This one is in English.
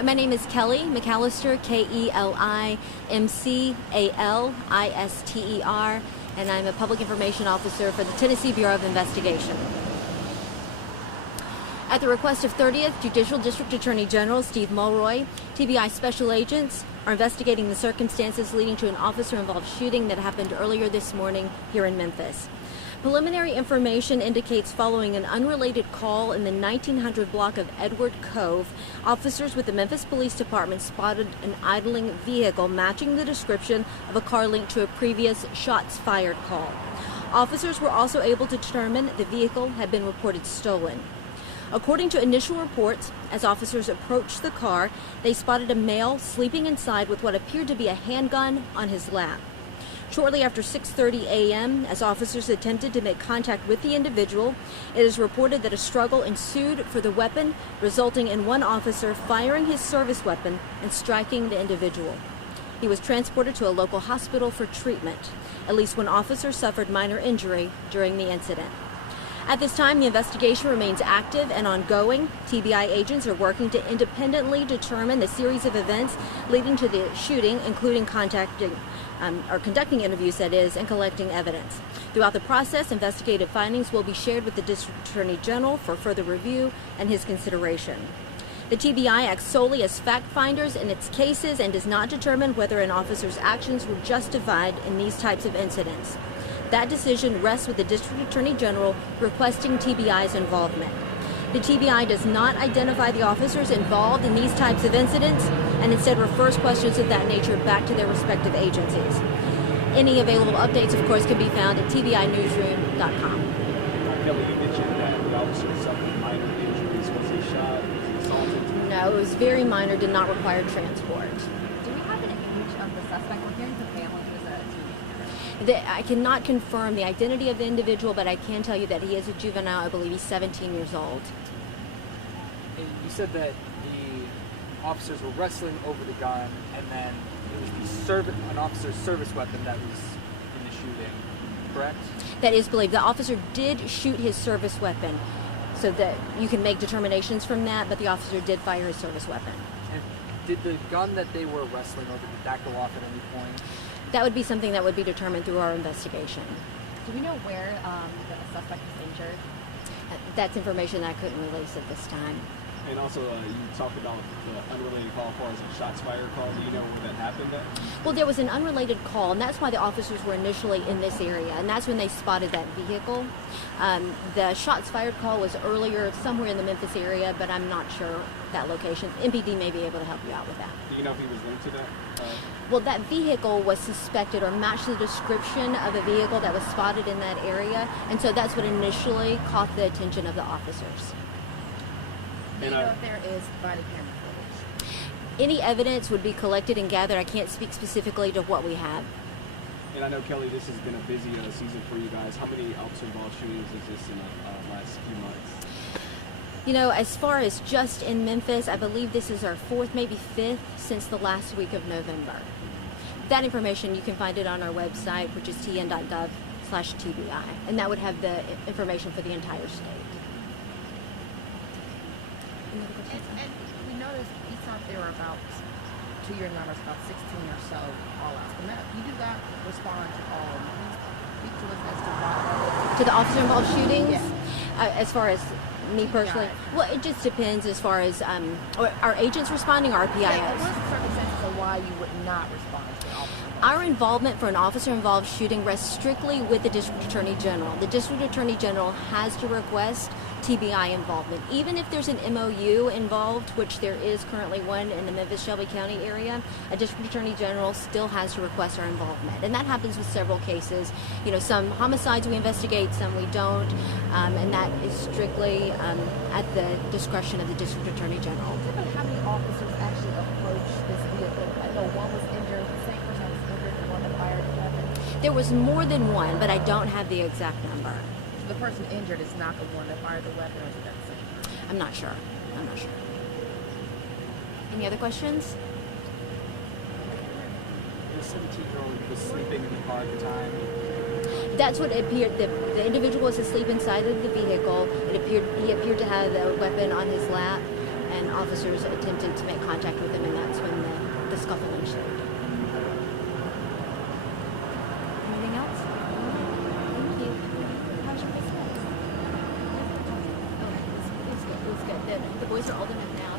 My name is Kelly McAllister, Kelimcalister, and I'm a public information officer for the Tennessee Bureau of Investigation. At the request of 30th Judicial District Attorney General Steve Mulroy, TBI special agents are investigating the circumstances leading to an officer-involved shooting that happened earlier this morning here in Memphis. Preliminary information indicates following an unrelated call in the 1900 block of Edward Cove, officers with the Memphis Police Department spotted an idling vehicle matching the description of a car linked to a previous shots fired call. Officers were also able to determine the vehicle had been reported stolen. According to initial reports, as officers approached the car, they spotted a male sleeping inside with what appeared to be a handgun on his lap. Shortly after 6:30 a.m., as officers attempted to make contact with the individual, it is reported that a struggle ensued for the weapon, resulting in one officer firing his service weapon and striking the individual. He was transported to a local hospital for treatment. At least one officer suffered minor injury during the incident. At this time, the investigation remains active and ongoing. TBI agents are working to independently determine the series of events leading to the shooting, including conducting interviews, and collecting evidence. Throughout the process, investigative findings will be shared with the District Attorney General for further review and his consideration. The TBI acts solely as fact finders in its cases and does not determine whether an officer's actions were justified in these types of incidents. That decision rests with the District Attorney General requesting TBI's involvement. The TBI does not identify the officers involved in these types of incidents and instead refers questions of that nature back to their respective agencies. Any available updates, of course, can be found at tbinewsroom.com. Kelly, you mentioned that the officer suffered minor injuries. Was he shot? Was he assaulted? No, it was very minor, did not require transport. Do we have an age of the suspect? We're hearing from family who is a teenager. I cannot confirm the identity of the individual, but I can tell you that he is a juvenile. I believe he's 17 years old. And you said that the officers were wrestling over the gun, and then it was an officer's service weapon that was in the shooting, correct? That is believed. The officer did shoot his service weapon, so that you can make determinations from that, but the officer did fire his service weapon. And did the gun that they were wrestling over, did that go off at any point? That would be something that would be determined through our investigation. Do we know where the suspect was injured? That's information that I couldn't release at this time. And also, you talked about the unrelated call as far as a shots fired call. Do you know where that happened at? Well, there was an unrelated call, and that's why the officers were initially in this area, and that's when they spotted that vehicle. The shots fired call was earlier somewhere in the Memphis area, but I'm not sure that location. MPD may be able to help you out with that. Do you know if he was linked to that? Well, that vehicle was suspected or matched the description of a vehicle that was spotted in that area, and so that's what initially caught the attention of the officers. Do you know if there is body camera footage? Any evidence would be collected and gathered. I can't speak specifically to what we have. And I know, Kelly, this has been a busy season for you guys. How many officer-involved shootings is this in the last few months? You know, as far as just in Memphis, I believe this is our fourth, maybe fifth, since the last week of November. That information, you can find it on our website, which is tn.gov/TBI, and that would have the information for the entire state. And we noticed each time there were about, to your numbers, about 16 or so call-outs. But now, you do not respond to all. Can you speak to us as to why? To the officer-involved shootings? Yeah. As far as me personally? Well, it just depends as far as our agents responding or our PIOs. Yeah, what's the circumstances of why you would not respond to an officer? Our involvement for an officer-involved shooting rests strictly with the District Attorney General. The District Attorney General has to request TBI involvement. Even if there's an MOU involved, which there is currently one in the Memphis-Shelby County area, a District Attorney General still has to request our involvement. And that happens with several cases. You know, some homicides we investigate, some we don't, and that is strictly at the discretion of the District Attorney General. How many officers actually approached this vehicle? I know one was injured, the same person was injured, the one that fired the weapon. There was more than one, but I don't have the exact number. The person injured is not the one that fired the weapon, or is it that same person? I'm not sure. Any other questions? The 17-year-old was sleeping in the car at the time. That's what it appeared. The individual was asleep inside of the vehicle. He appeared to have a weapon on his lap, and officers attempted to make contact contact with him, and that's when the scuffle ensued. Anything else? Thank you. How's your business? Oh, it was good. It was good. The boys are old enough now